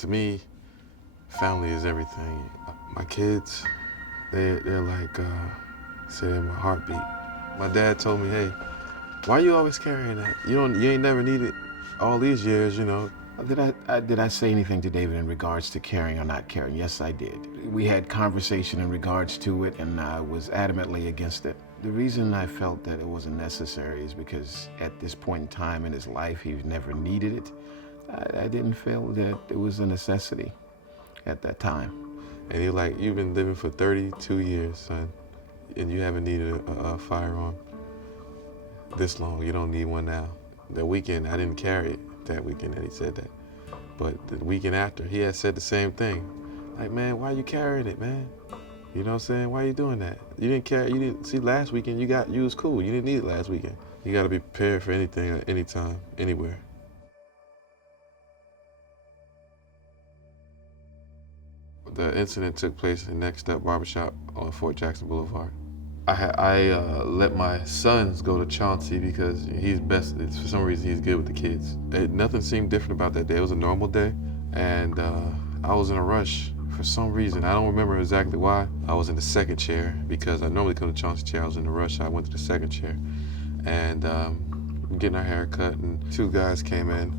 To me, family is everything. My kids, they're like, say they're my heartbeat. My dad told me, hey, why are you always carrying that? You ain't never needed all these years, you know. Did I say anything to David in regards to caring or not caring? Yes, I did. We had conversation in regards to it, and I was adamantly against it. The reason I felt that it wasn't necessary is because at this point in time in his life, he never needed it. I didn't feel that it was a necessity at that time. And you're like, you've been living for 32 years, son, and you haven't needed a firearm this long. You don't need one now. That weekend, I didn't carry it that weekend that he said that. But the weekend after, he had said the same thing. Like, man, why you carrying it, man? You know what I'm saying? Why you doing that? You didn't see last weekend, you was cool. You didn't need it last weekend. You gotta be prepared for anything at any time, anywhere. The incident took place in Next Up Barbershop on Fort Jackson Boulevard. I let my sons go to Chauncey because he's best. For some reason, he's good with the kids. Nothing seemed different about that day. It was a normal day, and I was in a rush for some reason. I don't remember exactly why. I was in the second chair because I normally come to Chauncey chair. I was in a rush. I went to the second chair, and getting our hair cut, and two guys came in,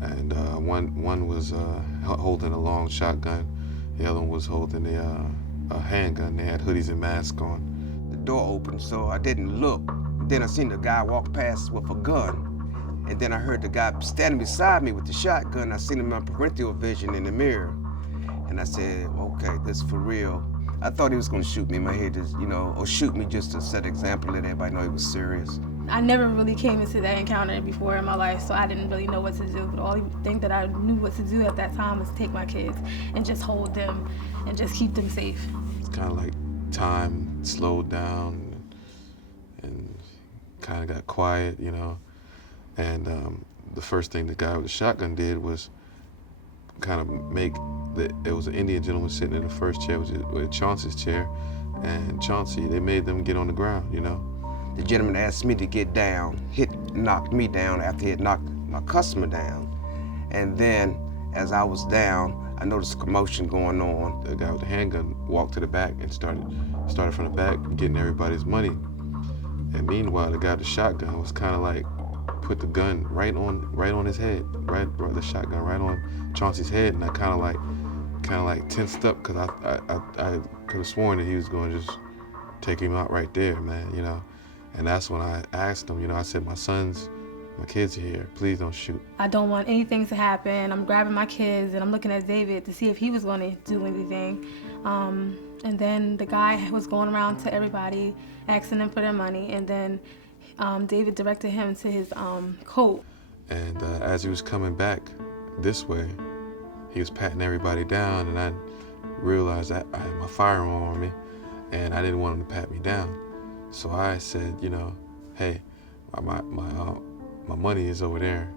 and one was holding a long shotgun. The other one was holding a handgun. They had hoodies and masks on. The door opened, so I didn't look. Then I seen the guy walk past with a gun. And then I heard the guy standing beside me with the shotgun. I seen him in my peripheral vision in the mirror. And I said, okay, this is for real. I thought he was gonna shoot me in my head, just, you know, or shoot me just to set an example and everybody know he was serious. I never really came into that encounter before in my life, so I didn't really know what to do. But the only thing that I knew what to do at that time was take my kids and just hold them and just keep them safe. It's kind of like time slowed down and kind of got quiet, you know. And the first thing the guy with the shotgun did was kind of there was an Indian gentleman sitting in the first chair, with Chauncey's chair, and Chauncey, they made them get on the ground, you know. The gentleman asked me to get down, knocked me down after he had knocked my customer down. And then, as I was down, I noticed a commotion going on. The guy with the handgun walked to the back and started from the back, getting everybody's money. And meanwhile, the guy with the shotgun was kind of like, put the gun right on his head, right the shotgun right on Chauncey's head, and I kind of like tensed up because I could have sworn that he was going to just take him out right there, man, you know. And that's when I asked him, you know, I said, my kids are here, please don't shoot. I don't want anything to happen. I'm grabbing my kids and I'm looking at David to see if he was going to do anything. And then the guy was going around to everybody, asking them for their money, and then David directed him to his coat. And as he was coming back this way, he was patting everybody down, and I realized that I had my firearm on me, and I didn't want him to pat me down. So I said, you know, hey, my money is over there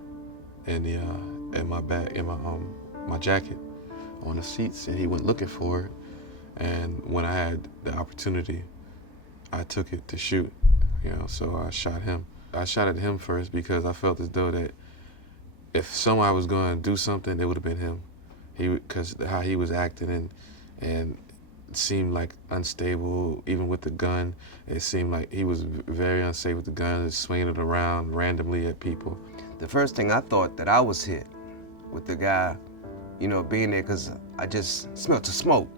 in my bag, in my jacket on the seats, and he went looking for it. And when I had the opportunity, I took it to shoot, you know, so I shot him. I shot at him first because I felt as though that if somebody was going to do something, it would have been him. Because how he was acting and seemed like unstable, even with the gun. It seemed like he was very unsafe with the gun, swinging it around randomly at people. The first thing I thought that I was hit with the guy, you know, being there, because I just smelled the smoke.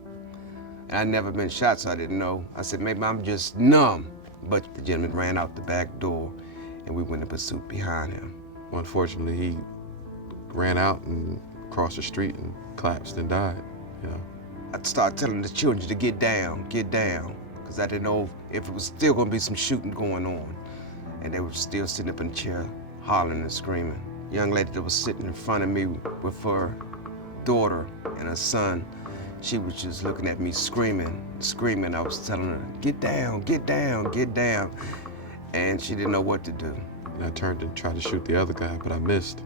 And I'd never been shot, so I didn't know. I said, maybe I'm just numb. But the gentleman ran out the back door, and we went in pursuit behind him. Unfortunately, he ran out and crossed the street and collapsed and died, you know. I started telling the children to get down, because I didn't know if it was still going to be some shooting going on. And they were still sitting up in the chair, hollering and screaming. A young lady that was sitting in front of me with her daughter and her son, she was just looking at me screaming. I was telling her, get down. And she didn't know what to do. And I turned and tried to shoot the other guy, but I missed.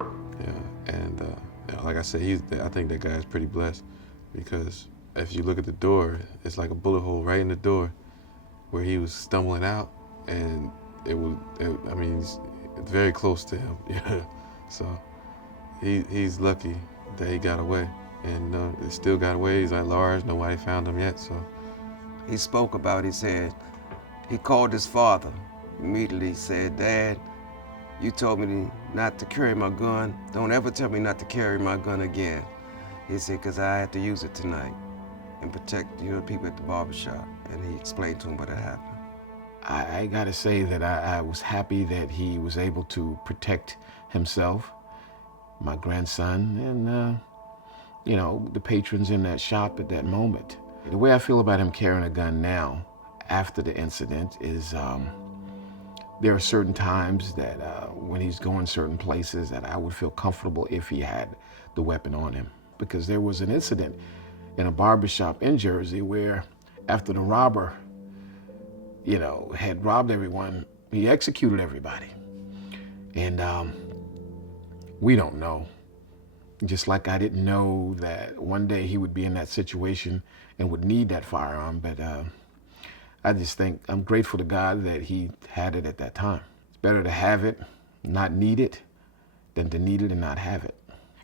Yeah, and like I said, I think that guy is pretty blessed, because if you look at the door, it's like a bullet hole right in the door where he was stumbling out, and I mean, it's very close to him. Yeah, so he's lucky that he got away. And he still got away. He's at large. Nobody found him yet. So He spoke about, he said, he called his father. Immediately said, "Dad, you told me not to carry my gun. Don't ever tell me not to carry my gun again." He said, "Because I had to use it tonight and protect, people at the barbershop." And he explained to him what had happened. I gotta say that I was happy that he was able to protect himself, my grandson, and the patrons in that shop at that moment. The way I feel about him carrying a gun now, after the incident, is there are certain times that when he's going certain places that I would feel comfortable if he had the weapon on him. Because there was an incident in a barbershop in Jersey where after the robber, had robbed everyone, he executed everybody. And we don't know. Just like I didn't know that one day he would be in that situation and would need that firearm, but I just think I'm grateful to God that he had it at that time. It's better to have it, not need it, than to need it and not have it.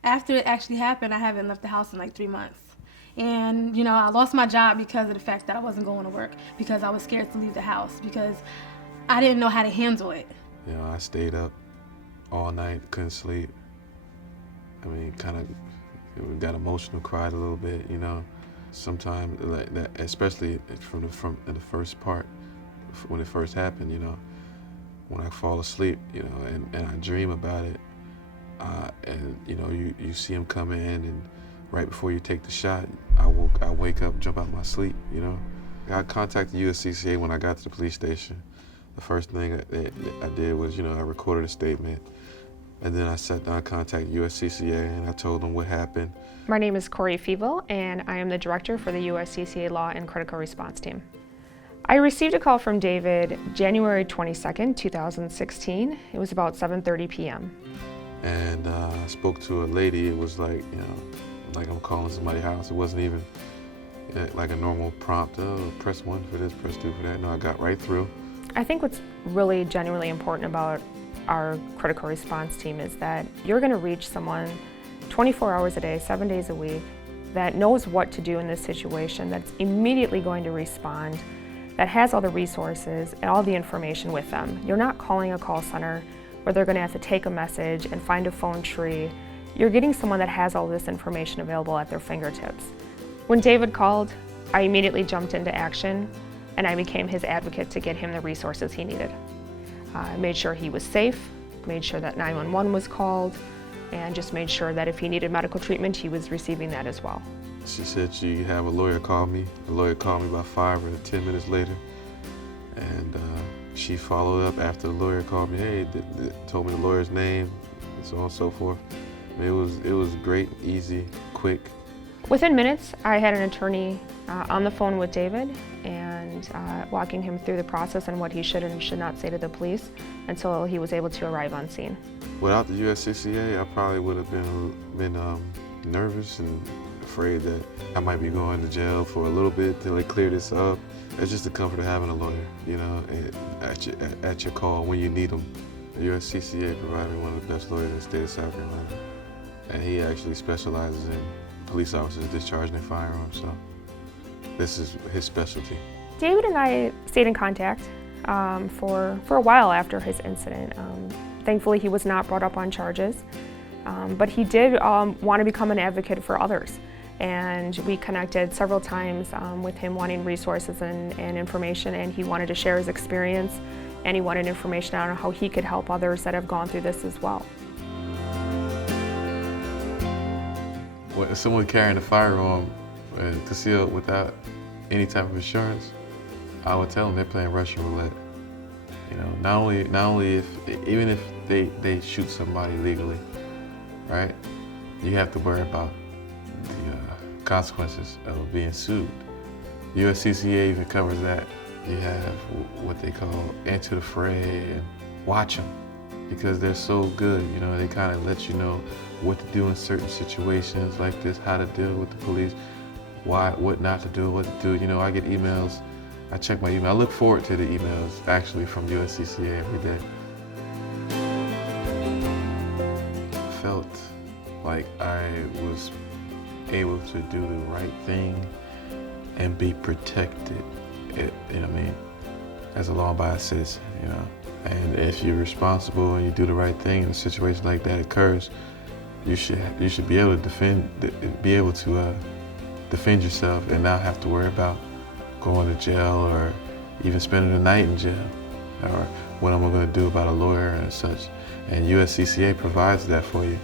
After it actually happened, I haven't left the house in like 3 months. And, I lost my job because of the fact that I wasn't going to work, because I was scared to leave the house, because I didn't know how to handle it. I stayed up all night, couldn't sleep. I mean, kind of got emotional, cried a little bit, Sometimes like that, especially from in the first part, when it first happened, when I fall asleep, and I dream about it, and you see him come in, and right before you take the shot, I wake up, jump out my sleep, I contacted USCCA when I got to the police station. The first thing I did was, I recorded a statement, and then I sat down and contacted USCCA, and I told them what happened. My name is Corey Feeble, and I am the director for the USCCA Law and Critical Response Team. I received a call from David January 22nd, 2016. It was about 7:30 p.m. And I spoke to a lady. It was like, like I'm calling somebody's house. It wasn't even like a normal prompt, press 1 for this, press 2 for that. No, I got right through. I think what's really genuinely important about our critical response team is that you're going to reach someone 24 hours a day, 7 days a week, that knows what to do in this situation, that's immediately going to respond, that has all the resources and all the information with them. You're not calling a call center where they're going to have to take a message and find a phone tree. You're getting someone that has all this information available at their fingertips. When David called, I immediately jumped into action, and I became his advocate to get him the resources he needed. I made sure he was safe, made sure that 911 was called, and just made sure that if he needed medical treatment, he was receiving that as well. She said she had a lawyer call me. The lawyer called me about 5 or 10 minutes later, and she followed up after the lawyer called me. Hey, told me the lawyer's name, and so on and so forth. I mean, it was great, easy, quick. Within minutes, I had an attorney on the phone with David and walking him through the process and what he should and should not say to the police until he was able to arrive on scene. Without the USCCA, I probably would have been nervous and afraid that I might be going to jail for a little bit till they clear this up. It's just the comfort of having a lawyer, at your call when you need them. The USCCA provided one of the best lawyers in the state of South Carolina, and he actually specializes in police officers discharging their firearms, so this is his specialty. David and I stayed in contact for a while after his incident. Thankfully, he was not brought up on charges, but he did want to become an advocate for others. And we connected several times with him wanting resources and information, and he wanted to share his experience, and he wanted information on how he could help others that have gone through this as well. When someone carrying a firearm and concealed without any type of insurance, I would tell them they're playing Russian roulette. Not only even if they shoot somebody legally, right? You have to worry about the consequences of being sued. USCCA even covers that. You have what they call enter the fray and watch them, because they're so good. They kind of let you know what to do in certain situations like this, how to deal with the police, what not to do, what to do. I get emails. I check my email. I look forward to the emails actually from USCCA every day. I felt like I was able to do the right thing and be protected, you know what I mean, as a law-abiding citizen, you know. And if you're responsible and you do the right thing and a situation like that occurs, you should be able to defend yourself and not have to worry about going to jail or even spending the night in jail, or what am I going to do about a lawyer and such. And USCCA provides that for you.